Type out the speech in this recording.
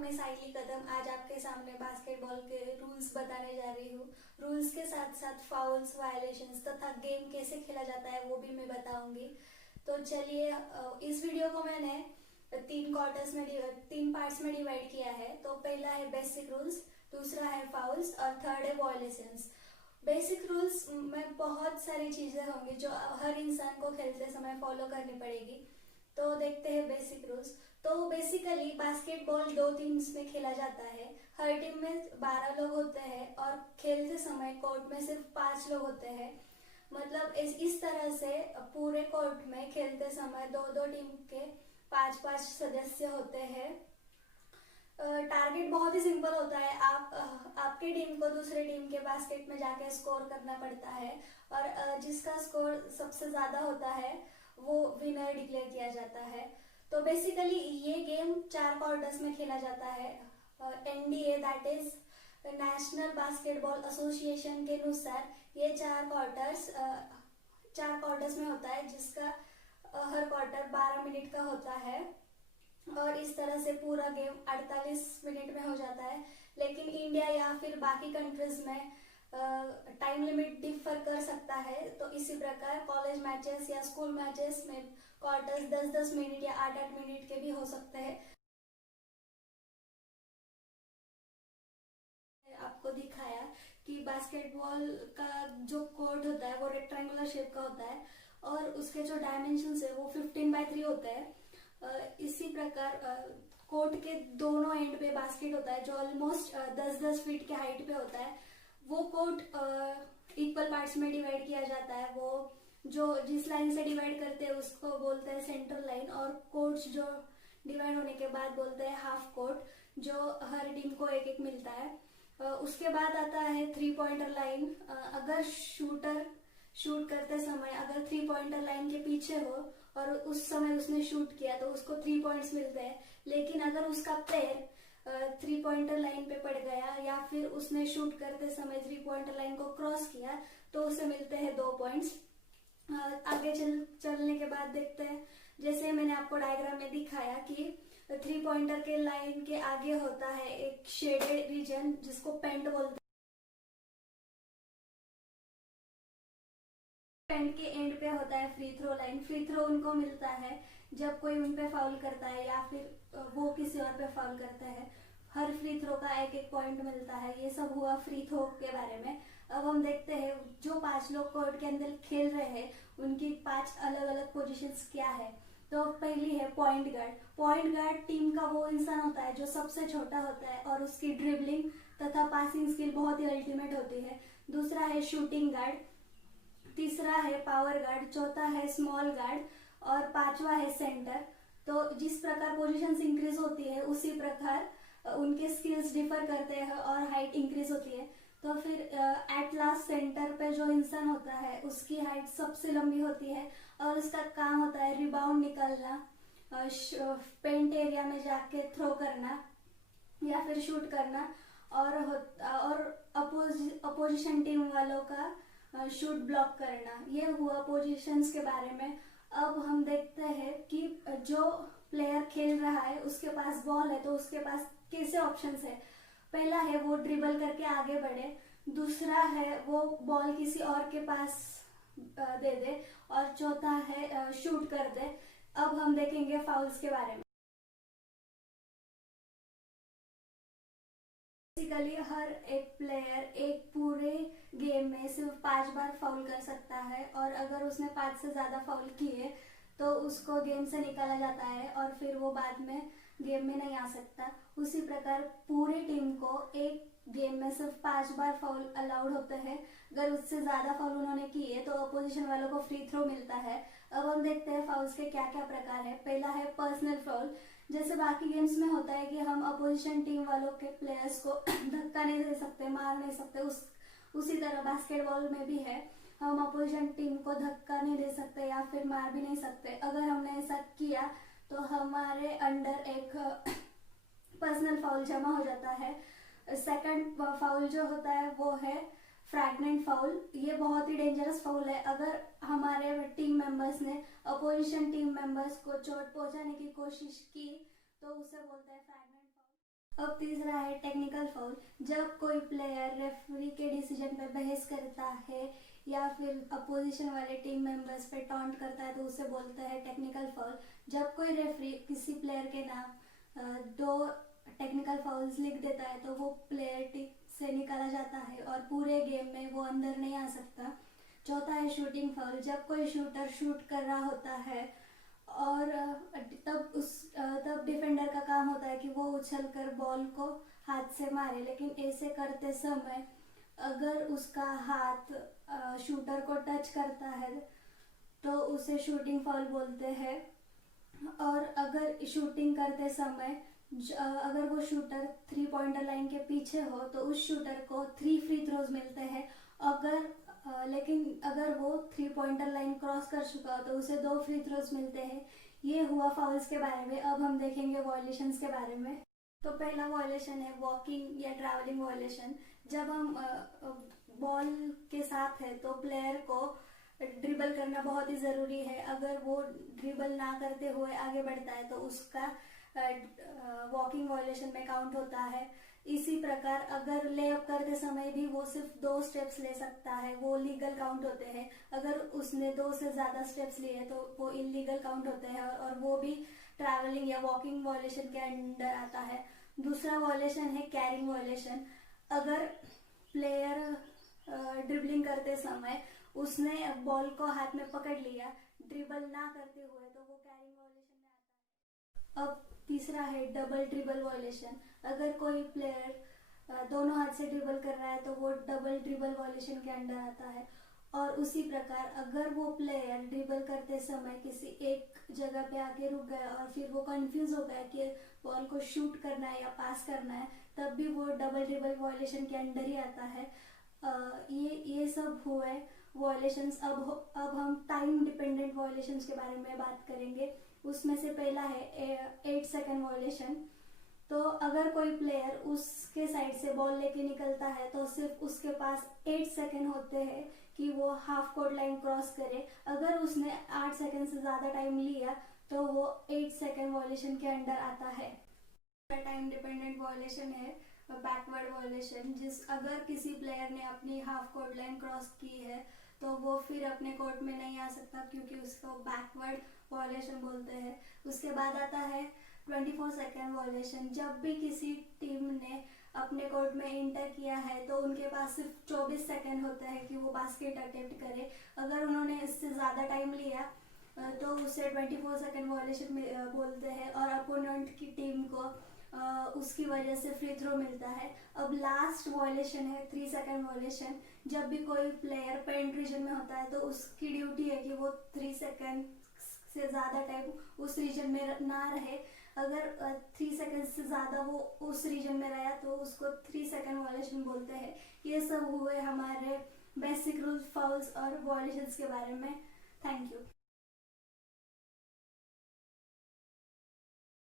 मैं साइली कदम आज आपके सामने बास्केटबॉल के रूल्स बताने जा रही हूँ। रूल्स के साथ साथ फाउल्स, वायलेशंस तथा गेम कैसे खेला जाता है वो भी मैं बताऊंगी। तो चलिए, इस वीडियो को मैंने तीन पार्ट्स में डिवाइड किया है। तो पहला है बेसिक रूल्स, दूसरा है फाउल्स और थर्ड है वायलेशंस। बेसिक रूल्स में बहुत सारी चीजें होंगी जो हर इंसान को खेलते समय फॉलो करनी पड़ेगी। तो देखते हैं बेसिक रूल्स। तो बेसिकली बास्केटबॉल दो टीम्स में खेला जाता है। हर टीम में 12 लोग होते हैं और खेलते समय कोर्ट में सिर्फ 5 लोग होते हैं। मतलब इस तरह से पूरे कोर्ट में खेलते समय दो दो टीम के 5-5 सदस्य होते हैं। टारगेट बहुत ही सिंपल होता है। आपके टीम को दूसरे टीम के बास्केट में जाके स्कोर करना पड़ता है और जिसका स्कोर सबसे ज्यादा होता है वो विनर डिक्लेयर किया जाता है। तो बेसिकली ये गेम 4 क्वार्टर्स में खेला जाता है। NDA that is national basketball association के अनुसार ये 4 क्वार्टर्स में होता है, जिसका हर क्वार्टर 12 मिनट का होता है और इस तरह से पूरा गेम 48 मिनट में हो जाता है। लेकिन इंडिया या फिर बाकी कंट्रीज में टाइम लिमिट डिफर कर सकता है। तो इसी प्रकार कॉलेज मैचेस या स्कूल मैचेस में क्वार्टर्स 10-10 मिनट या 8-8 मिनट के भी हो सकते हैं। आपको दिखाया कि बास्केटबॉल का जो कोर्ट होता है वो रेक्टेंगुलर शेप का होता है और उसके जो डायमेंशंस है वो 15x3 होते हैं। इसी प्रकार कोर्ट के दोनों एंड पे बास्केट होता है जो ऑलमोस्ट 10-10 फीट के हाइट पे होता है। वो कोर्ट इक्वल पार्ट्स में डिवाइड किया जाता है। वो जो जिस लाइन से डिवाइड करते हैं उसको बोलते हैं सेंट्रल लाइन, और कोर्ट्स जो डिवाइड होने के बाद बोलते हैं हाफ कोर्ट, जो हर टीम को एक एक मिलता है। उसके बाद आता है 3 पॉइंटर लाइन। अगर शूटर शूट करते समय अगर 3 पॉइंटर लाइन के पीछे हो और उस समय उसने शूट किया तो उसको 3 पॉइंट्स मिलते हैं। लेकिन अगर उसका प्लेयर 3 पॉइंटर लाइन पे पड़ गया या फिर उसने शूट करते समय 3 पॉइंटर लाइन को क्रॉस किया तो उसे मिलते हैं 2 पॉइंट्स। आगे चलने के बाद देखते हैं, जैसे मैंने आपको डायग्राम में दिखाया कि 3 पॉइंटर के लाइन के आगे होता है एक शेडेड रीजन जिसको पेंट बोलते हैं। पेंट के एंड पे होता है free throw line. Free throw उनको मिलता है जब कोई उन पे फाउल करता है या फिर वो किसी और पे फाउल करता है। हर फ्री थ्रो का एक एक पॉइंट मिलता है। ये सब हुआ फ्री थ्रो के बारे में। अब हम देखते हैं जो 5 लोग कोर्ट के अंदर खेल रहे हैं उनकी 5 अलग अलग पोजीशंस क्या है। तो पहली है point guard. Point guard team का वो इंसान होता है जो सबसे छोटा होता है और उसकी ड्रिबलिंग तथा पासिंग स्किल बहुत ही अल्टीमेट होती है। दूसरा है शूटिंग गार्ड, तीसरा है पावर गार्ड, चौथा है स्मॉल गार्ड और पांचवा है सेंटर। तो जिस प्रकार पोजीशंस इंक्रीज होती है उसी प्रकार उनके स्किल्स डिफर करते हैं और हाइट इंक्रीज होती है। तो फिर एट लास्ट सेंटर पे जो इंसान होता है उसकी हाइट सबसे लंबी होती है और उसका काम होता है रिबाउंड निकालना, पेंट एरिया में जाके थ्रो करना या फिर शूट करना और अपोजिशन टीम वालों का शूट ब्लॉक करना। ये हुआ पोजीशंस के बारे में। अब हम देखते हैं कि जो प्लेयर खेल रहा है उसके पास बॉल है तो उसके पास कैसे ऑप्शंस है। पहला है वो ड्रिबल करके आगे बढ़े, दूसरा है वो बॉल किसी और के पास दे दे और चौथा है शूट कर दे। अब हम देखेंगे फाउल्स के बारे में। बेसिकली हर एक प्लेयर एक पूरे गेम में सिर्फ 5 बार फाउल कर सकता है और अगर उसने 5 से ज्यादा फाउल किए तो उसको गेम से निकाला जाता है और फिर वो बाद में गेम में नहीं आ सकता। उसी प्रकार पूरी टीम को एक गेम में सिर्फ 5 बार फाउल अलाउड होते हैं। अगर उससे ज्यादा फाउल उन्होंने किए तो अपोजिशन वालों को फ्री थ्रो मिलता है। अब हम देखते हैं फाउल्स के क्या क्या प्रकार है। पहला है पर्सनल फाउल। जैसे बाकी गेम्स में होता है कि हम अपोजिशन टीम वालों के प्लेयर्स को धक्का नहीं दे सकते, मार नहीं सकते, उसी तरह बास्केटबॉल में भी है। हम अपोजिशन टीम को धक्का नहीं दे सकते या फिर मार भी नहीं सकते। अगर हमने ऐसा किया तो हमारे अंडर एक पर्सनल फाउल जमा हो जाता है। सेकंड फाउल जो होता है वो है फ्रैगनेंट फाउल। ये बहुत ही डेंजरस फाउल है। अगर हमारे टीम मेंबर्स ने अपोजिशन टीम मेंबर्स को चोट पहुंचाने की कोशिश की तो उसे बोलते हैं फ्रैगनेंट फाउल। अब तीसरा है टेक्निकल फाउल। जब कोई प्लेयर रेफरी के डिसीजन पर बहस करता है या फिर अपोजिशन वाले टीम मेंबर्स पे टॉन्ट करता है तो उसे बोलते हैं टेक्निकल फाउल। जब कोई रेफरी किसी प्लेयर के नाम 2 टेक्निकल फाउल्स लिख देता है तो वो प्लेयर टीम से निकाला जाता है और पूरे गेम में वो अंदर नहीं आ सकता। चौथा है शूटिंग फाउल। जब कोई शूटर शूट कर रहा होता है और तब डिफेंडर का काम होता है कि वो उछलकर बॉल को हाथ से मारे, लेकिन ऐसे करते समय अगर उसका हाथ शूटर को टच करता है तो उसे शूटिंग फाउल बोलते हैं। और अगर शूटिंग करते समय अगर वो शूटर 3 पॉइंटर लाइन के पीछे हो तो उस शूटर को 3 फ्री थ्रोज मिलते हैं। लेकिन अगर वो 3 पॉइंटर लाइन क्रॉस कर चुका हो तो उसे 2 फ्री थ्रोज मिलते हैं। ये हुआ फाउल्स के बारे में। अब हम देखेंगे वॉयलेशंस के बारे में। तो पहला वॉयलेशन है वॉकिंग या ट्रैवलिंग वॉयलेशन। जब हम बॉल के साथ है तो प्लेयर को ड्रिबल करना बहुत ही ज़रूरी है। अगर वो ड्रिबल ना करते हुए आगे बढ़ता है तो उसका वॉकिंग वॉयलेशन में काउंट होता है। इसी प्रकार अगर लेअप करते समय भी वो सिर्फ 2 स्टेप्स ले सकता है, वो लीगल काउंट होते हैं। अगर उसने 2 से ज़्यादा स्टेप्स लिए तो वो इलीगल काउंट होते हैं और वो भी ट्रैवलिंग या वॉकिंग वॉयलेशन के अंडर आता है। दूसरा वॉयलेशन है कैरिंग वॉयलेशन। अगर प्लेयर ड्रिबलिंग करते समय उसने बॉल को हाथ में पकड़ लिया ड्रिबल ना करते हुए तो वो कैरिंग वॉयलेशन में आता है। अब तीसरा है डबल ड्रिबल वॉयलेशन। अगर कोई प्लेयर दोनों हाथ से ड्रिबल कर रहा है तो वो डबल ड्रिबल वॉयलेशन के अंडर आता है। और उसी प्रकार अगर वो प्लेयर ड्रिबल करते समय किसी एक जगह पे आके रुक गया और फिर वो कंफ्यूज हो गया कि बॉल को शूट करना है या पास करना है, तब भी वो डबल ड्रिबल वॉयलेशन के अंडर ही आता है। ये सब हुए वॉयलेशंस। अब हम टाइम डिपेंडेंट वॉयलेशंस के बारे में बात करेंगे। उसमें से पहला है 8 सेकेंड वॉयलेशन। तो अगर कोई प्लेयर उसके साइड से बॉल लेके निकलता है तो सिर्फ उसके पास 8 सेकेंड होते हैं कि वो हाफ कोर्ट लाइन क्रॉस करे। अगर उसने 8 सेकेंड से ज़्यादा टाइम लिया तो वो 8 सेकेंड वॉयलेशन के अंडर आता है। टाइम डिपेंडेंट वॉयलेशन है बैकवर्ड वॉयलेशन। अगर किसी प्लेयर ने अपनी हाफ कोर्ट लाइन क्रॉस की है तो वो फिर अपने कोर्ट में नहीं आ सकता क्योंकि उसको बैकवर्ड वॉयलेशन बोलते हैं। उसके बाद आता है 24 सेकेंड वॉयलेशन। जब भी किसी टीम ने अपने कोर्ट में इंटर किया है तो उनके पास सिर्फ 24 सेकेंड होते हैं कि वो बास्केट अटेम्प्ट करे। अगर उन्होंने इससे ज़्यादा टाइम लिया तो उसे 24 सेकेंड वॉयलेशन बोलते हैं और अपोनेंट की टीम को उसकी वजह से फ्री थ्रो मिलता है। अब लास्ट वॉयलेशन है 3 सेकेंड वॉयलेशन। जब भी कोई प्लेयर पेंट रीजन में होता है तो उसकी ड्यूटी है कि वो 3 सेकेंड से ज़्यादा टाइम उस रीजन में ना रहे। अगर 3 सेकेंड से ज़्यादा वो उस रीजन में रहा तो उसको 3 सेकेंड वॉयलेशन बोलते हैं। ये सब हुए हमारे बेसिक रूल्स, फाउल्स और वॉयलेशंस के बारे में। Thank you.